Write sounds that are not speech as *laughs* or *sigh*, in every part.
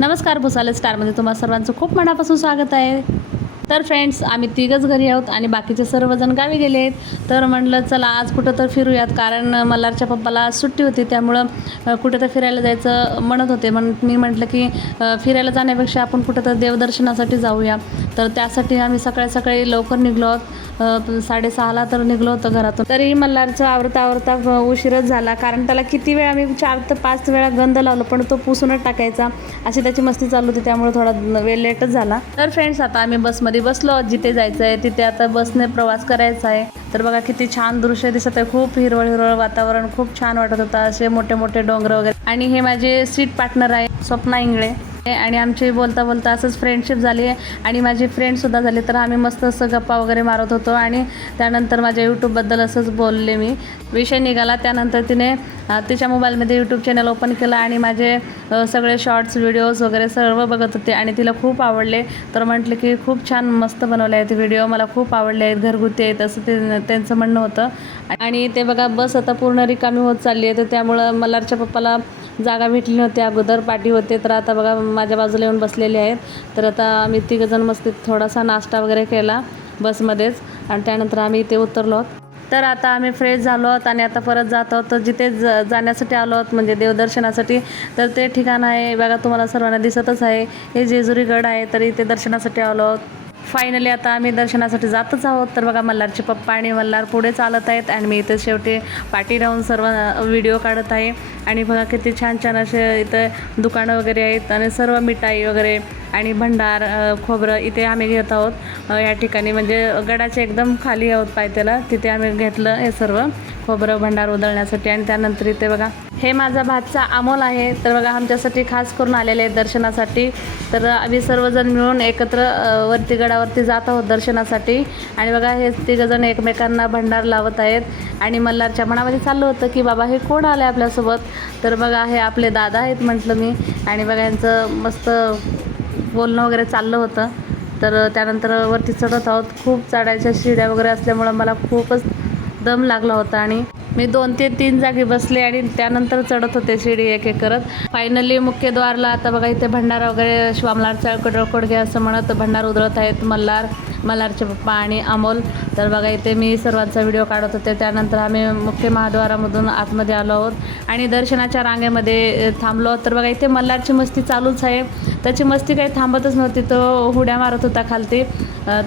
नमस्कार भुसाले स्टारमध्ये तुम्हाला सर्वांचं खूप मनापासून स्वागत आहे. तर फ्रेंड्स आम्ही तिघच घरी आहोत आणि बाकीचे सर्वजण गावी गेले आहेत. तर म्हणलं चला आज कुठं तर फिरूयात कारण मल्हारच्या पप्पाला आज सुट्टी होती त्यामुळं कुठं तर फिरायला जायचं म्हणत होते. म्हणून मी म्हटलं की फिरायला जाण्यापेक्षा आपण कुठं तर देवदर्शनासाठी जाऊया. तर त्यासाठी आम्ही सकाळी सकाळी लवकर निघलो. आहोत साडेसहाला तर निघलो होतो घरातून. तरी मल्हारचं आवरता आवरता उशीरच झाला. कारण त्याला किती वेळा आम्ही चार ते पाच वेळा गंध लावलो पण तो पुसूनच टाकायचा. अशी त्याची मस्ती चालू होती त्यामुळे थोडा वेळ लेटच झाला. तर फ्रेंड्स आता आम्ही बसमध्ये बसलो. आहोत. जिथे जायचं आहे तिथे आता बसने प्रवास करायचा आहे. तर बघा किती छान दृश्य दिसत आहे. खूप हिरवळ हिरवळ वातावरण खूप छान वाटत होतं. असे मोठे मोठे डोंगर वगैरे. आणि हे माझे सीट पार्टनर आहे स्वप्ना इंगळे. आणि आमची बोलता बोलता असंच फ्रेंडशिप झाली आणि माझी फ्रेंडसुद्धा झाली तर आम्ही मस्त असं गप्पा वगैरे मारत होतो. आणि त्यानंतर माझ्या यूट्यूबबद्दल असंच बोलले मी. विषय निघाला त्यानंतर तिने तिच्या मोबाईलमध्ये यूट्यूब चॅनल ओपन केलं आणि माझे सगळे शॉर्ट्स व्हिडिओज वगैरे सर्व बघत होते आणि तिला खूप आवडले. तर म्हटलं की खूप छान मस्त बनवले आहेत व्हिडिओ मला खूप आवडले आहेत घरगुती आहेत असं ते त्यांचं म्हणणं होतं. आणि ते बघा बस आता पूर्ण रिकामी होत चालली आहे तर त्यामुळं मल्हारच्या पप्पाला जागा भेटली नव्हती. अगोदर पाठी होते तर आता बघा माझ्या बाजूला येऊन बसलेले आहेत. तर आता आम्ही तिघंजण मस्त थोडासा नाश्ता वगैरे केला बसमध्येच. आणि त्यानंतर आम्ही इथे उतरलो आहोत. तर आता आम्ही फ्रेश झालो आहोत आणि आता परत जात आहोत. तर जिथे ज जाण्यासाठी आलो आहोत म्हणजे देवदर्शनासाठी तर ते ठिकाण आहे बघा तुम्हाला सर्वांना दिसतच आहे. हे जेजुरी गड आहे तर इथे दर्शनासाठी आलो आहोत. फायनली आता आम्ही दर्शनासाठी जातच आहोत. तर बघा मल्हारचे पप्पा आणि मल्हार पुढे चालत आहेत आणि मी इथे शेवटी पाठी राहून सर्व व्हिडिओ काढत आहे. आणि बघा किती छान छान असे इथे दुकानं वगैरे आहेत आणि सर्व मिठाई वगैरे आणि भंडार खोबरं इथे आम्ही घेत आहोत. या ठिकाणी म्हणजे गडाच्या एकदम खाली आहोत पायथ्याला. तिथे आम्ही घेतलं हे सर्व. खोबरं भंडार उधळण्यासाठी आणि त्यानंतर इथे बघा हे माझा भातचा अमोल आहे. तर बघा आमच्यासाठी खास करून आलेले आहेत दर्शनासाठी. तर आम्ही सर्वजण मिळून एकत्र वरती गडावरती जात आहोत दर्शनासाठी. आणि बघा हे तिघजण एकमेकांना भंडार लावत आहेत. आणि मल्हारच्या मनामध्ये चाललं होतं की बाबा हे कोण आलं आहे आपल्यासोबत? तर बघा हे आपले दादा आहेत म्हटलं मी. आणि बघा यांचं मस्त बोलणं वगैरे चाललं होतं. तर त्यानंतर वरती चढत आहोत. खूप चढायच्या शिड्या वगैरे असल्यामुळं मला खूपच दम लागला होता आणि मी दोन ते तीन जागी बसले आणि त्यानंतर चढत होते शिडी एक एक करत. फायनली मुख्य द्वारला आता बघा इथे भंडारा वगैरे श्वामलार चळकट रळकोट घ्या असं म्हणत भंडार उधळत आहेत मल्हार मल्हारचे पप्पा आणि अमोल. तर बघा इथे मी सर्वांचा व्हिडिओ काढत होते. त्यानंतर आम्ही मुख्य महाद्वारामधून आतमध्ये आलो आहोत. आणि दर्शनाच्या रांगेमध्ये थांबलो आहोत. तर बघा इथे मल्हारची मस्ती चालूच आहे. त्याची मस्ती काही थांबतच नव्हती. तो हुड्या मारत होता खालती.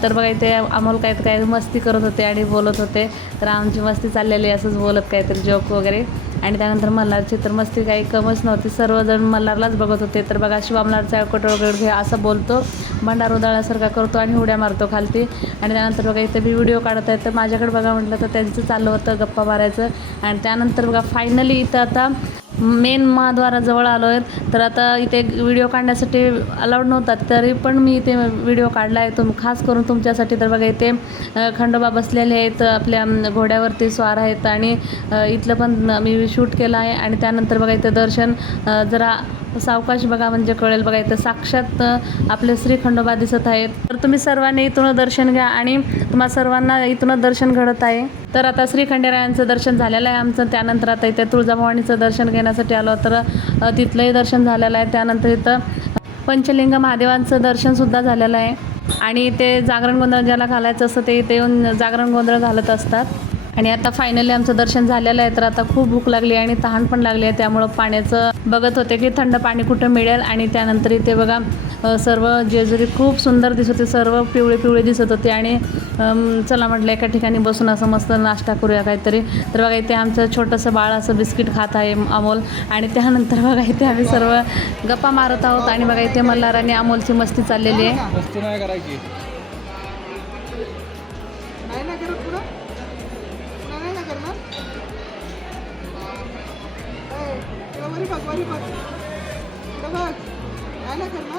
तर बघा इथे अमोल काय काय मस्ती करत होते आणि बोलत होते. तर आमची मस्ती चाललेली असंच बोलत काहीतरी जोक वगैरे. आणि त्यानंतर मल्हारची तर मस्ती काही कमच नव्हती. सर्वजण मल्हारलाच बघत होते. तर बघा शिवामलारचा कटोळ वगैरे घे असं बोलतो. भंडार उदाळासारखा करतो आणि उड्या मारतो खालती. आणि त्यानंतर बघा इथे मी व्हिडिओ काढत आहे तर माझ्याकडे बघा म्हटलं तर त्यांचं चाललं होतं गप्पा मारायचं. आणि त्यानंतर बघा फायनली इथं आता मेन महाद्वाराजवळ आलो आहे तर आता इथे व्हिडिओ काढण्यासाठी अलाउड नव्हता तरी पण मी इथे व्हिडिओ काढला आहे तुम खास करून तुमच्यासाठी तर बघा इथे खंडोबा बसलेले आहेत आपल्या घोड्यावरती स्वार आहेत. आणि इथलं पण मी शूट केलं आहे. आणि त्यानंतर बघा इथे दर्शन जरा सावकाश बघा म्हणजे कळेल बघा इथं साक्षात आपले श्री खंडोबा दिसत आहेत. तर तुम्ही सर्वांनी इथून दर्शन घ्या आणि तुम्हा सर्वांना इथूनच दर्शन घडत आहे. तर आता श्री खंडेरायांचं दर्शन झालेलं आहे आमचं. त्यानंतर आता इथे तुळजाभवानीचं दर्शन घेण्यासाठी आलो. तर तिथलंही दर्शन झालेलं आहे. त्यानंतर इथं पंचलिंग महादेवांचं दर्शनसुद्धा झालेलं आहे. आणि इथे जागरण गोंधळ ज्याला घालायचं असतं ते इथे येऊन जागरण गोंधळ घालत असतात. आणि आता फायनली आमचं दर्शन झालेलं आहे तर आता खूप भूक लागली आणि तहान पण लागली आहे. त्यामुळं पाण्याचं बघत होते की थंड पाणी कुठं मिळेल आणि त्यानंतर इथे बघा सर्व जेजुरी खूप सुंदर दिसत होते सर्व पिवळे पिवळे दिसत होते आणि चला म्हटलं एका ठिकाणी बसून असं मस्त नाश्ता करूया काहीतरी. तर बघा इथे आमचं छोटंसं बाळ असं बिस्किट खात आहे अमोल आणि त्यानंतर बघा इथे आम्ही सर्व गप्पा मारत आहोत आणि बघा इथे मल्हार आणि अमोलची मस्ती चाललेली आहे. না কেন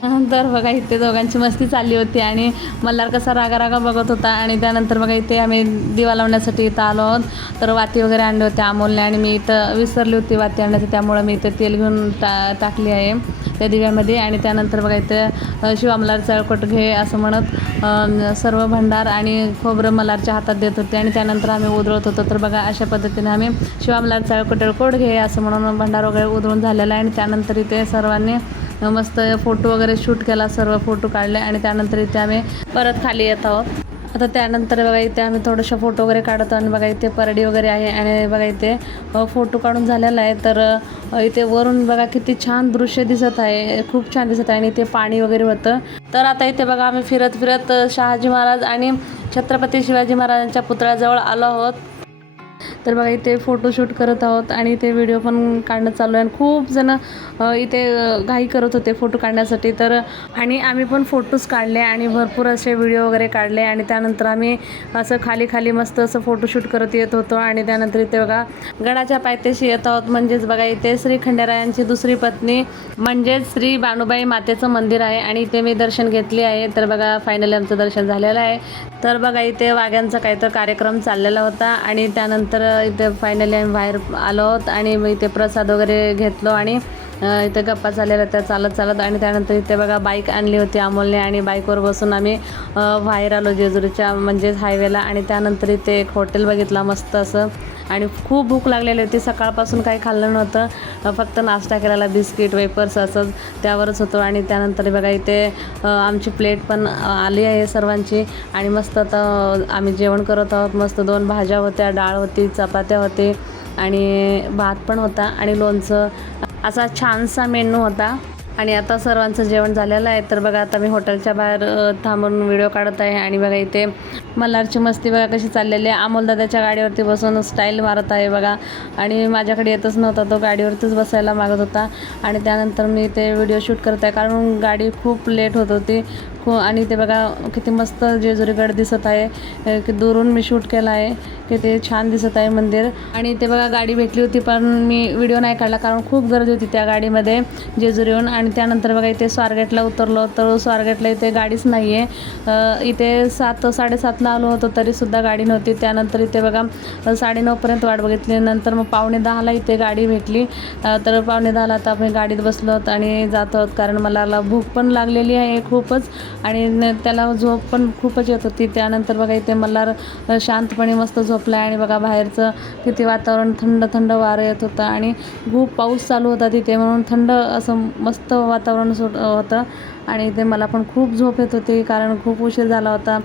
*laughs* तर बघा इथे दोघांची मस्ती चालली होती आणि मल्हार कसा रागा रागा बघत होता आणि त्यानंतर बघा इथे आम्ही दिवा लावण्यासाठी इथं आलो आहोत. तर वाती वगैरे आणले होते अमोलने आणि मी इथं विसरली होती वाती आणण्याची त्यामुळं मी इथं तेल घेऊन टा टाकली आहे त्या दिव्यामध्ये. आणि त्यानंतर बघा इथे अ, चळकट घे असं म्हणत सर्व भंडार आणि खोबरं मल्हारच्या हातात देत होते. आणि त्यानंतर आम्ही उधळत होतो. तर बघा अशा पद्धतीने आम्ही शिवामल्हार चळकट कोट घे असं म्हणून भंडार वगैरे उधळून झालेला आहे. आणि त्यानंतर इथे सर्वांनी मस्त फोटो वगैरे शूट केला सर्व फोटो काढले आणि त्यानंतर इथे आम्ही परत खाली येत आहोत. आता त्यानंतर बघा इथे आम्ही थोडंसं फोटो वगैरे काढतो आणि बघा इथे परडी वगैरे आहे आणि बघा इथे फोटो काढून झालेला आहे. तर इथे वरून बघा किती छान दृश्य दिसत आहे खूप छान दिसत आहे आणि इथे पाणी वगैरे होतं. तर आता इथे बघा आम्ही फिरत फिरत शहाजी महाराज आणि छत्रपती शिवाजी महाराजांच्या पुतळ्याजवळ आलो आहोत. तर बघा इथे फोटोशूट करत आहोत आणि इथे व्हिडिओ पण काढणं चालू आहे. आणि खूप जण इथे घाई करत होते फोटो काढण्यासाठी. तर आणि आम्ही पण फोटोज काढले आणि भरपूर असे व्हिडिओ वगैरे काढले. आणि त्यानंतर आम्ही असं खाली खाली मस्त असं फोटोशूट करत येत होतो. आणि त्यानंतर इथे बघा गडाच्या पायथ्याशी येत आहोत. म्हणजेच बघा इथे श्री खंडेरायांची दुसरी पत्नी म्हणजेच श्री बानुबाई मातेचं मंदिर आहे. आणि इथे मी दर्शन घेतले आहे. तर बघा फायनली आमचं दर्शन झालेलं आहे. तर बघा इथे वाघ्यांचा काहीतरी कार्यक्रम चाललेला होता. आणि त्यानंतर इथे फायनली आम्ही बाहेर आलो आहोत आणि मग इथे प्रसाद वगैरे घेतलो आणि इथे गप्पा चाललेल्या त्या चालत चालत आणि त्यानंतर इथे बघा बाईक आणली होती अमोलने आणि बाईकवर बसून आम्ही बाहेर आलो जेजुरीच्या म्हणजेच हायवेला आणि त्यानंतर इथे एक हॉटेल बघितला मस्त असं आणि खूप भूक लागलेली होती. सकाळपासून काही खाल्लं नव्हतं. फक्त नाश्ता केलेला बिस्किट वेपर्स असंच त्यावरच होतो. आणि त्यानंतर बघा इथे आमची प्लेट पण आली आहे सर्वांची. आणि मस्त आता आम्ही जेवण करत आहोत. मस्त दोन भाज्या होत्या डाळ होती चपात्या होती आणि भात पण होता आणि लोणचं. असा छानसा मेनू होता. आणि आता सर्वांचं जेवण झालेलं आहे. तर बघा आता मी हॉटेलच्या बाहेर थांबून व्हिडिओ काढत आहे आणि बघा इथे मल्हारची मस्ती बघा कशी चाललेली आहे. अमोलदादाच्या गाडीवरती बसून स्टाईल मारत आहे बघा. आणि माझ्याकडे येतच नव्हता तो गाडीवरतीच बसायला मागत होता. आणि त्यानंतर मी ते व्हिडिओ शूट करत आहे कारण गाडी खूप लेट होत होती. खू आणि ते बघा किती मस्त जेजुरीगड दिसत आहे. की दुरून मी शूट केला आहे. की ते छान दिसत आहे मंदिर. आणि ते बघा गाडी भेटली होती पण मी व्हिडिओ नाही काढला कारण खूप गर्दी होती त्या गाडीमध्ये जेजुरीहून. आणि त्यानंतर बघा इथे स्वारगेटला उतरलो तर स्वारगेटला इथे गाडीच नाही आहे इथे सात साडेसातला आलो होतो तरीसुद्धा गाडी नव्हती. त्यानंतर इथे बघा साडेनऊपर्यंत वाट बघितली. नंतर मग पावणे दहाला इथे गाडी भेटली. तर पावणे दहाला आता आपण गाडीत बसलो आहोत आणि जात आहोत कारण मला भूक पण लागलेली आहे खूपच. आणि न- त्याला झोप पण खूपच येत होती. त्यानंतर बघा इथे मल्हार शांतपणे मस्त झोपला आहे आणि बघा बाहेरचं किती वातावरण थंड थंड वारं येत होतं. आणि खूप पाऊस चालू होता तिथे म्हणून थंड असं मस्त वातावरण सुट होतं. आणि इथे मला पण खूप झोप येत होती कारण खूप उशीर झाला होता.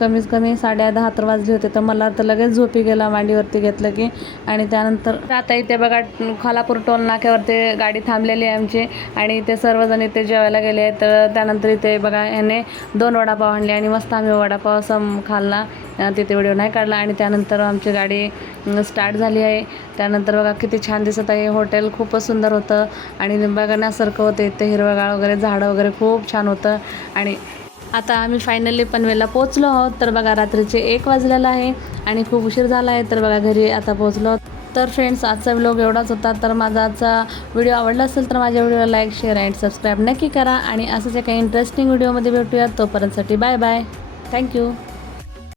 कमीत कमी साडे दहा तर वाजले होते. तर मला तर लगेच झोपी गेला मांडीवरती घेतलं की. आणि त्यानंतर आता इथे बघा खालापूर टोल नाक्यावरती गाडी थांबलेली आहे आमची. आणि इथे सर्वजण इथे जेवायला गेले तर त्यानंतर इथे बघा याने दोन वडापाव आणले आणि मस्त आम्ही वडापाव असं खाल्ला. तिथे व्हिडिओ नाही काढला. आणि त्यानंतर आमची गाडी स्टार्ट झाली आहे. त्यानंतर बघा किती छान दिसत आहे. हॉटेल खूपच सुंदर होतं. आणि बघण्यासारखं होतं. इथे हिरवगाळ वगैरे झाडं वगैरे खूप छान होतं. आणि आता आम्ही फायनली पनवेलला पोचलो आहोत. तर बघा रात्रीचे एक वाजलेलं आहे. आणि खूप उशीर झाला आहे. तर बघा घरी आता पोचलो आहोत. तर फ्रेंड्स आजचा व्लॉग एवढाच होता. तर माझा आजचा व्हिडिओ आवडला असेल तर माझ्या व्हिडिओला लाईक शेअर अँड सबस्क्राईब नक्की करा. आणि असंच काही इंटरेस्टिंग व्हिडिओमध्ये भेटूयात. तोपर्यंतसाठी बाय बाय थँक्यू